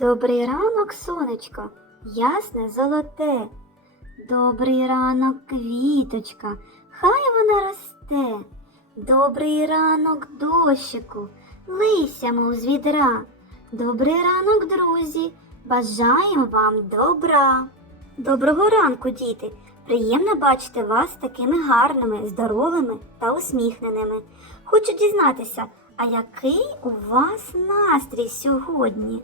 Добрий ранок, сонечко, ясне золоте. Добрий ранок, квіточка, хай вона росте. Добрий ранок, дощику, лися, мов з відра. Добрий ранок, друзі, бажаємо вам добра. Доброго ранку, діти! Приємно бачити вас такими гарними, здоровими та усміхненими. Хочу дізнатися, а який у вас настрій сьогодні?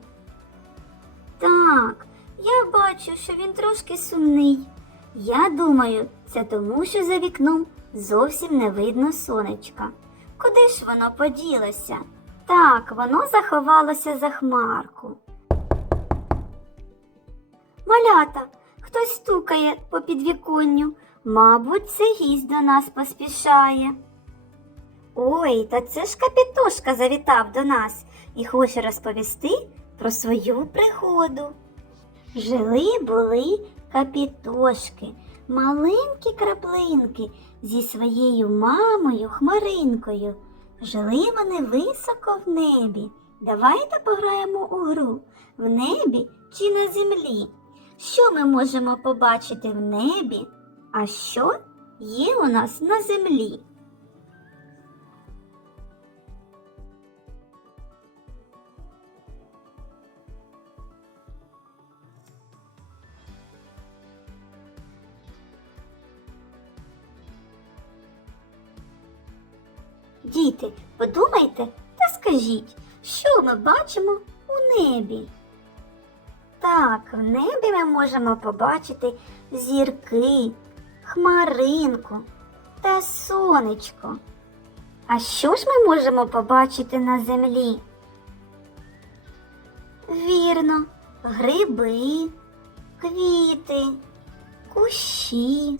Так, я бачу, що він трошки сумний. Я думаю, це тому, що за вікном зовсім не видно сонечка. Куди ж воно поділося? Так, воно заховалося за хмарку. Малята, хтось стукає по підвіконню. Мабуть, це гість до нас поспішає. Ой, та це ж капітошка завітав до нас і хоче розповісти про свою пригоду. Жили були капітошки, маленькі краплинки зі своєю мамою Хмаринкою. Жили вони високо в небі. Давайте пограємо у гру в небі чи на землі. Що ми можемо побачити в небі, а що є у нас на землі? Діти, подумайте та скажіть, що ми бачимо у небі? Так, в небі ми можемо побачити зірки, хмаринку та сонечко. А що ж ми можемо побачити на землі? Вірно, гриби, квіти, кущі.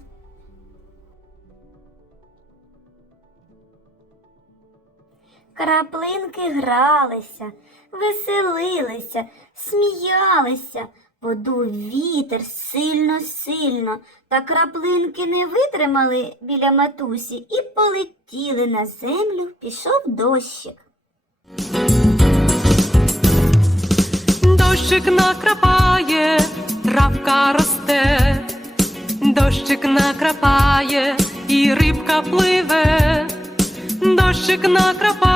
Краплинки гралися, веселилися, сміялися, подув вітер сильно-сильно, та краплинки не витримали біля матусі і полетіли на землю, пішов дощик. Дощик накрапає, травка росте, дощик накрапає, і рибка пливе, дощик накрапає,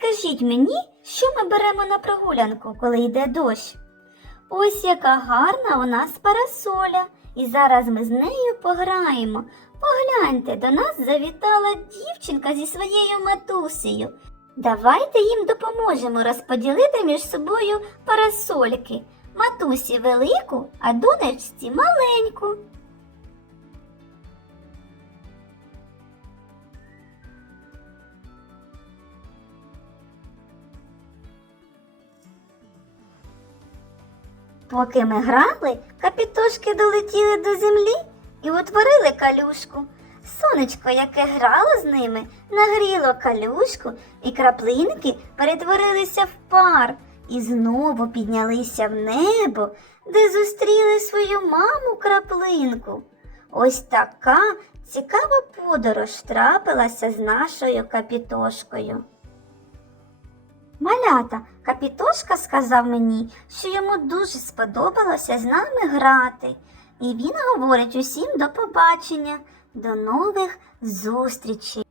Підкажіть мені, що ми беремо на прогулянку, коли йде дощ? Ось яка гарна у нас парасоля, і зараз ми з нею пограємо. Погляньте, до нас завітала дівчинка зі своєю матусею. Давайте їм допоможемо розподілити між собою парасольки. Матусі велику, а донечці маленьку. Поки ми грали, капітошки долетіли до землі і утворили калюшку. Сонечко, яке грало з ними, нагріло калюшку, і краплинки перетворилися в пар і знову піднялися в небо, де зустріли свою маму краплинку. Ось така цікава подорож трапилася з нашою капітошкою. Малята, капітошка сказав мені, що йому дуже сподобалося з нами грати, і він говорить усім до побачення, до нових зустрічей.